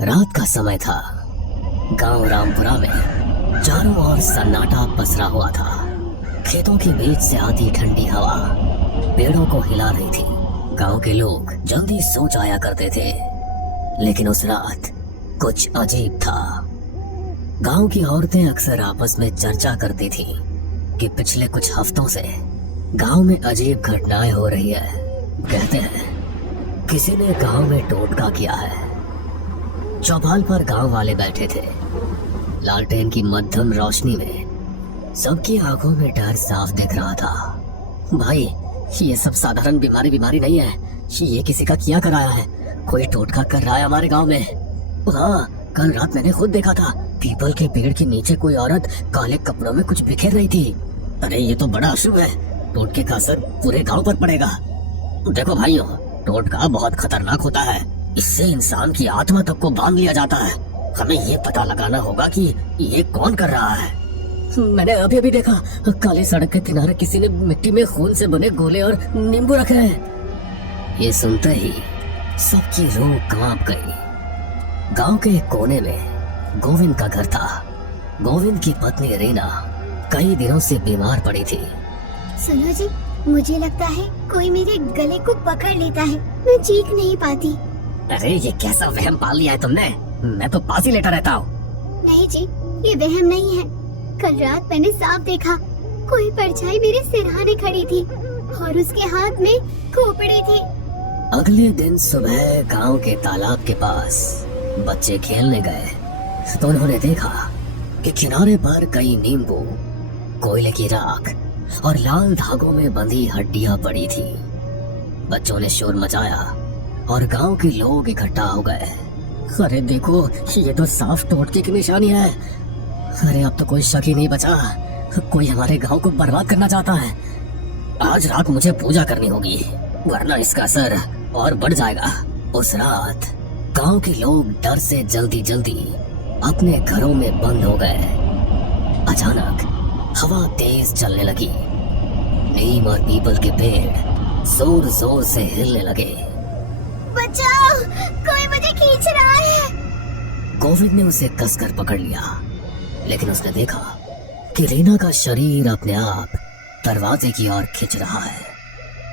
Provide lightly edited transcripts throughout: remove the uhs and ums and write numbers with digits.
रात का समय था। गांव रामपुरा में चारों ओर सन्नाटा पसरा हुआ था। खेतों के बीच से आती ठंडी हवा पेड़ों को हिला रही थी। गांव के लोग जल्दी सो जाया करते थे, लेकिन उस रात कुछ अजीब था। गांव की औरतें अक्सर आपस में चर्चा करती थीं कि पिछले कुछ हफ्तों से गांव में अजीब घटनाएं हो रही है। कहते हैं किसी ने गांव में टोटका किया है। चौपाल पर गांव वाले बैठे थे। लालटेन की मध्यम रोशनी में सबकी आंखों में डर साफ दिख रहा था। भाई, ये सब साधारण बीमारी नहीं है। ये किसी का किया कराया है। कोई टोटका कर रहा है हमारे गांव में। हाँ, कल रात मैंने खुद देखा था। पीपल के पेड़ के नीचे कोई औरत काले कपड़ों में कुछ बिखेर रही थी। अरे ये तो बड़ा अशुभ है। टोटके का असर पूरे गांव पर पड़ेगा। देखो भाइयों, टोटका बहुत खतरनाक होता है। इससे इंसान की आत्मा तक को बांध लिया जाता है। हमें ये पता लगाना होगा कि ये कौन कर रहा है। मैंने अभी देखा, काली सड़क के किनारे किसी ने मिट्टी में खून से बने गोले और नींबू रखे हैं। ये सुनते ही सबकी रूह कांप गई। गांव के एक कोने में गोविंद का घर था। गोविंद की पत्नी रीना कई दिनों से बीमार पड़ी थी। सुनो जी, मुझे लगता है कोई मेरे गले को पकड़ लेता है। मैं चीख नहीं पाती। अरे ये कैसा वहम पाल लिया है तुमने? मैं तो पास ही लेटा रहता हूँ। नहीं जी, ये वहम नहीं है। कल रात मैंने साफ देखा, कोई परछाई मेरे सिरहाने खड़ी थी और उसके हाथ में खोपड़ी थी। अगले दिन सुबह गांव के तालाब के पास बच्चे खेलने गए तो उन्होंने देखा कि किनारे पर कई नींबू, कोयले की राख और लाल धागों में बंधी हड्डियां पड़ी थी। बच्चों ने शोर मचाया और गांव के लोग इकट्ठा हो गए। अरे देखो, ये तो साफ टोटके की निशानी है। अरे अब तो कोई शक ही नहीं बचा। कोई हमारे गांव को बर्बाद करना चाहता है। आज रात मुझे पूजा करनी होगी, वरना इसका असर और बढ़ जाएगा। उस रात गांव के लोग डर से जल्दी जल्दी अपने घरों में बंद हो गए। अचानक हवा तेज चलने लगी। नीम और पीपल के पेड़ जोर जोर से हिलने लगे। बचाओ, कोई मुझे खींच रहा है। गोविंद ने उसे कसकर पकड़ लिया, लेकिन उसने देखा कि रीना का शरीर अपने आप दरवाजे की ओर खिंच रहा है,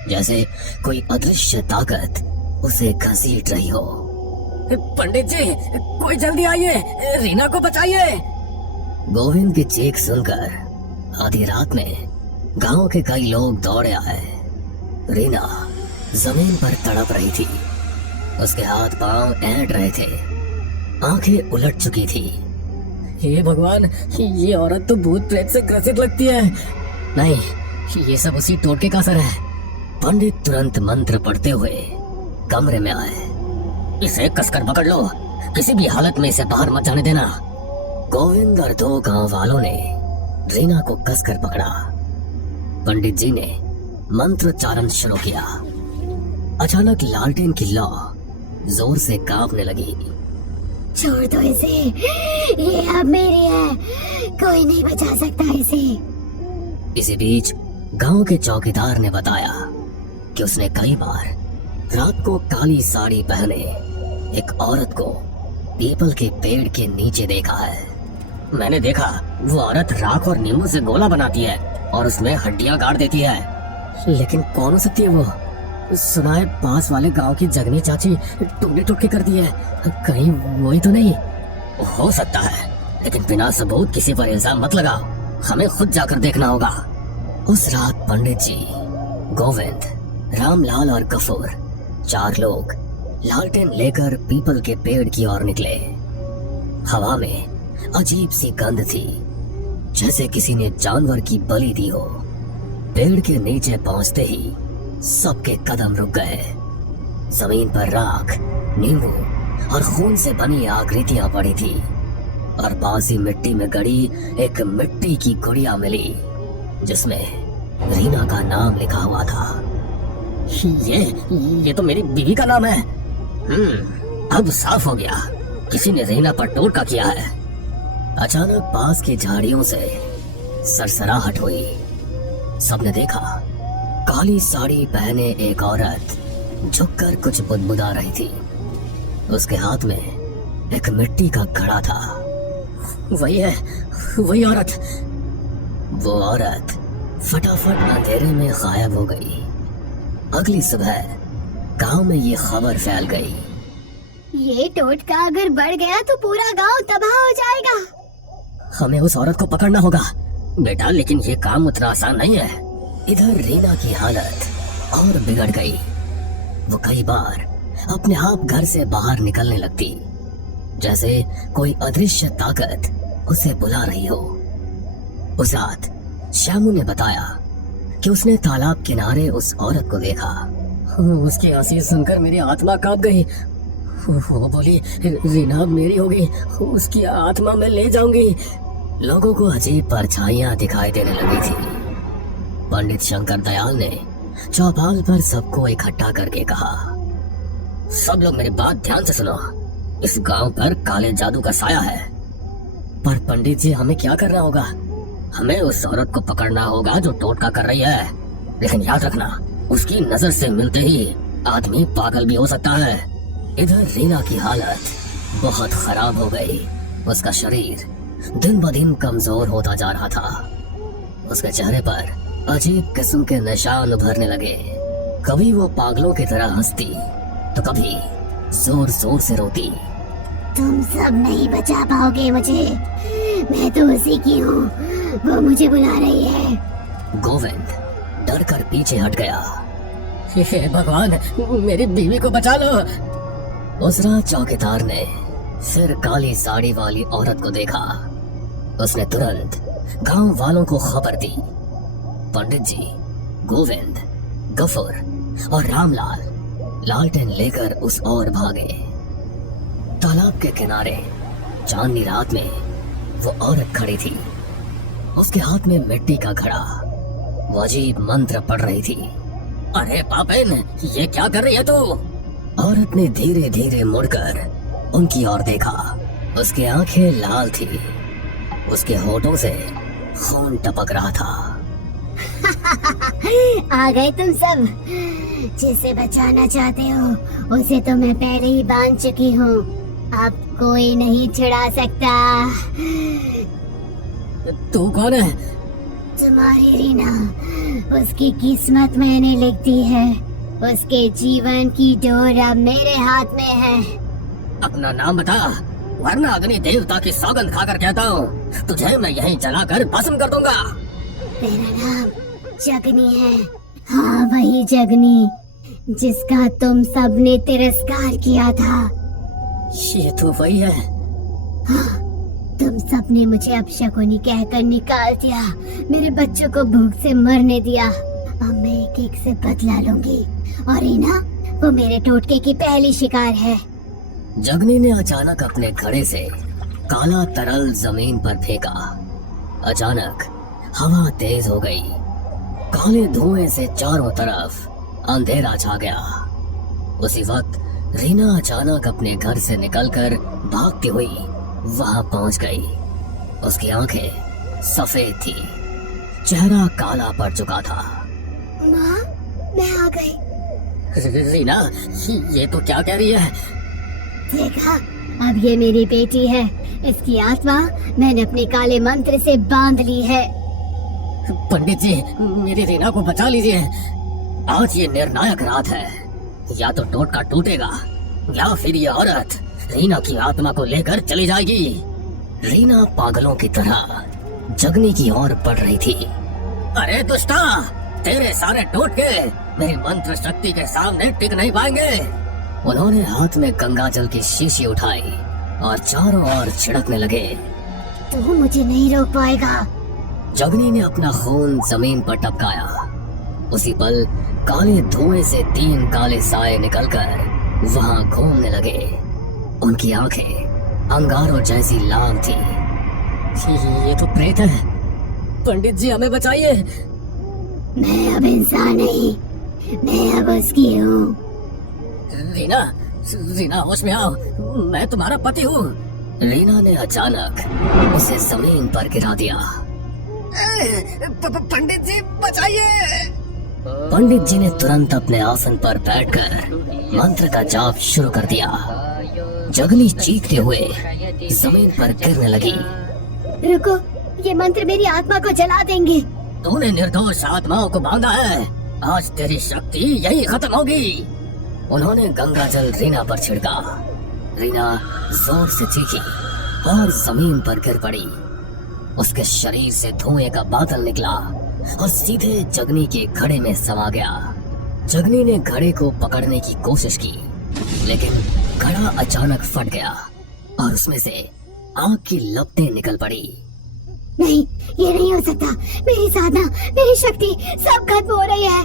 जैसे कोई अदृश्य ताकत उसे घसीट रही हो। पंडित जी, कोई जल्दी आइए, रीना को बचाइए। गोविंद की चीख सुनकर आधी रात में गांव के कई लोग दौड़े आए। रीना जमीन पर तड़प रही थी। उसके हाथ पांव ऐंठ रहे थे, आंखें उलट चुकी थी। हे भगवान, ये औरत तो भूत प्रेत से ग्रसित लगती है। नहीं, ये सब उसी टोटके का असर है। पंडित तुरंत मंत्र पढ़ते हुए कमरे में आए। इसे कसकर पकड़ लो, किसी भी हालत में इसे बाहर मत जाने देना। गोविंद और दो गांव वालों ने रीना को कसकर पकड़ा। पंडित जी ने मंत्रोच्चारण शुरू किया। अचानक लालटेन की लौ जोर से कांपने लगी। छोड़ दो इसे, ये अब मेरी है, कोई नहीं बचा सकता इसे। इसी बीच गांव के चौकीदार ने बताया कि उसने कई बार रात को काली साड़ी पहने एक औरत को पीपल के पेड़ के नीचे देखा है। मैंने देखा, वो औरत राख और नींबू से गोला बनाती है और उसमें हड्डियां गाड़ देती है। लेकिन कौन हो सकती है वो? सुना है पास वाले गांव की जगनी चाची टूने टुटके कर दी है। कहीं वही तो नहीं? हो सकता है, लेकिन बिना सबूत किसी पर इल्जाम मत लगाओ। हमें खुद जाकर देखना होगा। उस रात पंडित जी, गोविंद, रामलाल और गफूर, चार लोग लालटेन लेकर पीपल के पेड़ की ओर निकले। हवा में अजीब सी गंध थी, जैसे किसी ने जानवर की बलि दी हो। पेड़ के नीचे पहुंचते ही सबके कदम रुक गए। जमीन पर राख, नींबू और खून से बनी आकृतियां पड़ी थी और पास ही मिट्टी में गड़ी एक मिट्टी की गुड़िया मिली, जिसमें रीना का नाम लिखा हुआ था। ये तो मेरी बीवी का नाम है। अब साफ हो गया, किसी ने रीना पर टोटका किया है। अचानक पास की झाड़ियों से सरसराहट हुई। सबने देखा, काली साड़ी पहने एक औरत झुककर कुछ बुदबुदा रही थी। उसके हाथ में एक मिट्टी का घड़ा था। वही है, वही औरत। वो औरत फटाफट अंधेरे में गायब हो गई। अगली सुबह गांव में ये खबर फैल गई। ये टोटका अगर बढ़ गया तो पूरा गांव तबाह हो जाएगा। हमें उस औरत को पकड़ना होगा बेटा, लेकिन ये काम उतना आसान नहीं है। इधर रीना की हालत और बिगड़ गई। वो कई बार अपने आप घर से बाहर निकलने लगती, जैसे कोई अदृश्य ताकत उसे बुला रही हो। उस रात श्यामू ने बताया कि उसने तालाब किनारे उस औरत को देखा। उसकी हंसी सुनकर मेरी आत्मा कांप गई। वो बोली, रीना मेरी होगी, उसकी आत्मा मैं ले जाऊंगी। लोगों को अजीब परछाइयां दिखाई देने लगी थी। पंडित शंकर दयाल ने चौपाल पर सबको इकट्ठा करके कहा, सब लोग मेरी बात ध्यान से सुनो। इस गांव पर काले जादू का साया है। पर पंडित जी, हमें क्या करना होगा? हमें उस औरत को पकड़ना होगा जो टोटका कर रही है। लेकिन याद रखना, उसकी नजर से मिलते ही आदमी पागल भी हो सकता है। इधर रीना की हालत बहुत खराब हो गई। उसका शरीर दिन ब दिन कमजोर होता जा रहा था। उसके चेहरे पर अजीब किस्म के निशान उभरने लगे। कभी वो पागलों की तरह हंसती तो कभी जोर जोर से रोती। तुम सब नहीं बचा पाओगे मुझे, मैं तो उसी की हूँ, वो मुझे बुला रही है। गोविंद डर कर पीछे हट गया। हे भगवान, मेरी बीवी को बचा लो। उस रात चौकीदार ने फिर काली साड़ी वाली औरत को देखा। उसने तुरंत गांव वालों को खबर दी। पंडित जी, गोविंद, गफूर और रामलाल लालटेन लेकर उस ओर भागे। तालाब के किनारे चांदनी रात में वो औरत खड़ी थी। उसके हाथ में मिट्टी का घड़ा। वो अजीब मंत्र पढ़ रही थी। अरे पापेन, ये क्या कर रही है तू? औरत ने धीरे धीरे मुड़कर उनकी ओर देखा। उसकी आंखें लाल थी। उसके होठों से खून टपक रहा था। आ गए तुम सब। जिसे बचाना चाहते हो उसे तो मैं पहले ही बांध चुकी हूँ। अब कोई नहीं छुड़ा सकता। तू कौन है? तुम्हारी रीना, उसकी किस्मत मैंने लिख दी है। उसके जीवन की डोर अब मेरे हाथ में है। अपना नाम बता, वरना अग्नि देवता की सौगंध खाकर कहता हूँ तुझे मैं यहीं जलाकर भस्म कर दूंगा। मेरा नाम जगनी है। हाँ, वही जगनी जिसका तुम सबने तिरस्कार किया था। ये तो वही है। हाँ, तुम सबने मुझे अपशकुनी कहकर निकाल दिया, मेरे बच्चों को भूख से मरने दिया। अब मैं एक एक से बदला लूंगी। और रीना, वो मेरे टोटके की पहली शिकार है। जगनी ने अचानक अपने घड़े से काला तरल जमीन पर फेंका। अचानक हवा तेज हो गई। काले धुएं से चारों तरफ अंधेरा छा गया। उसी वक्त रीना अचानक अपने घर से निकलकर भागती हुई वहां पहुंच गई। उसकी आंखें सफेद थी, चेहरा काला पड़ चुका था। माँ, मैं आ गई। रीना, ये तो क्या कह रही है? देखा, अब ये मेरी बेटी है। इसकी आत्मा मैंने अपने काले मंत्र से बांध ली है। पंडित जी, मेरी रीना को बचा लीजिए। आज ये निर्णायक रात है। या तो टोटका टूटेगा या फिर ये औरत रीना की आत्मा को लेकर चली जाएगी। रीना पागलों की तरह जगनी की ओर बढ़ रही थी। अरे दुष्टा, तेरे सारे टोटके मेरी मंत्र शक्ति के सामने टिक नहीं पाएंगे। उन्होंने हाथ में गंगा जल की शीशी उठाई और चारों ओर छिड़कने लगे। तू मुझे नहीं रोक पाएगा। जगनी ने अपना खून जमीन पर टपकाया। उसी पल काले धुएं से 3 काले साए निकलकर वहां घूमने लगे। उनकी आंखें अंगारों जैसी लाल थी। ये तो प्रेत है। पंडित जी, हमें बचाइए। मैं अब इंसान नहीं, मैं अब उसकी हूँ। रीना, रीना होश में आओ, मैं तुम्हारा पति हूँ। रीना ने अचानक उसे जमीन पर गिरा दिया। पंडित जी, बचाइए। पंडित जी ने तुरंत अपने आसन पर बैठकर मंत्र का जाप शुरू कर दिया। जगनी चीखते हुए जमीन पर गिरने लगी। रुको, ये मंत्र मेरी आत्मा को जला देंगे। तूने निर्दोष आत्माओं को बांधा है, आज तेरी शक्ति यही खत्म होगी। उन्होंने गंगा जल रीना पर छिड़का। रीना जोर से चीखी और जमीन पर गिर पड़ी। उसके शरीर से धुएं का बादल निकला और सीधे जगनी के घड़े में समा गया। जगनी ने घड़े को पकड़ने की कोशिश की, लेकिन घड़ा अचानक फट गया और उसमें से आग की लपटें निकल पड़ी। नहीं, ये नहीं हो सकता। मेरी साधना, मेरी शक्ति सब खत्म हो रही है।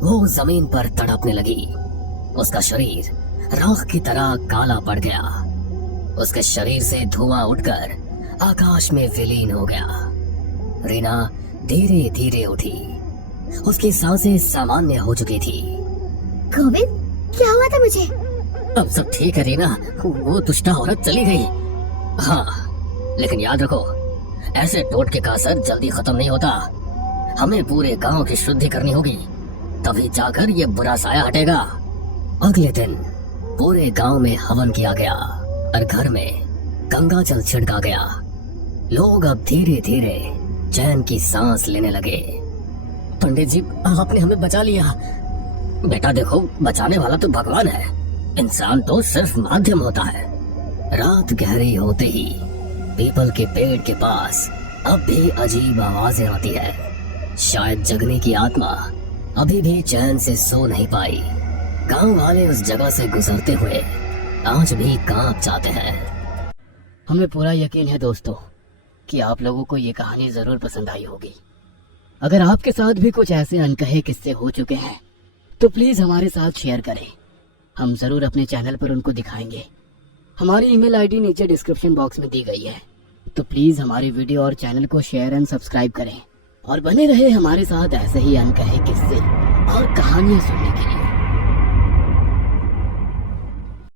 वो जमीन पर तड़पने लगी। उसका शरीर राख की तरह काला पड़ गया। उसके शरीर से धुआं उठकर आकाश में विलीन हो गया। रीना धीरे धीरे उठी। उसकी सांसें सामान्य हो चुकी थी। गोविंद, क्या हुआ था मुझे? अब सब ठीक है रीना, वो दुष्टा औरत चली गई। हाँ, लेकिन याद रखो, ऐसे टोटके का असर जल्दी खत्म नहीं होता। हमें पूरे गांव की शुद्धि करनी होगी, तभी जाकर ये बुरा साया हटेगा। अगले दिन पूरे गांव में हवन किया गया और घर में गंगा जल छिड़का गया। लोग अब धीरे धीरे चैन की सांस लेने लगे। पंडित जी, आपने हमें बचा लिया। बेटा देखो, बचाने वाला तो भगवान है, इंसान तो सिर्फ माध्यम होता है। रात गहरी होते ही पीपल के पेड़ के पास अब भी अजीब आवाजें आती है। शायद जगने की आत्मा अभी भी चैन से सो नहीं पाई। गांव वाले उस जगह से गुजरते हुए आज भी कांप जाते हैं। हमें पूरा यकीन है दोस्तों कि आप लोगों को ये कहानी जरूर पसंद आई होगी। अगर आपके साथ भी कुछ ऐसे अनकहे किस्से हो चुके हैं तो प्लीज हमारे साथ शेयर करें। हम जरूर अपने चैनल पर उनको दिखाएंगे। हमारी ईमेल आईडी नीचे डिस्क्रिप्शन बॉक्स में दी गई है, तो प्लीज हमारी वीडियो और चैनल को शेयर एंड सब्सक्राइब करें और बने रहे हमारे साथ ऐसे ही अनकहे किस्से और कहानियां सुनने।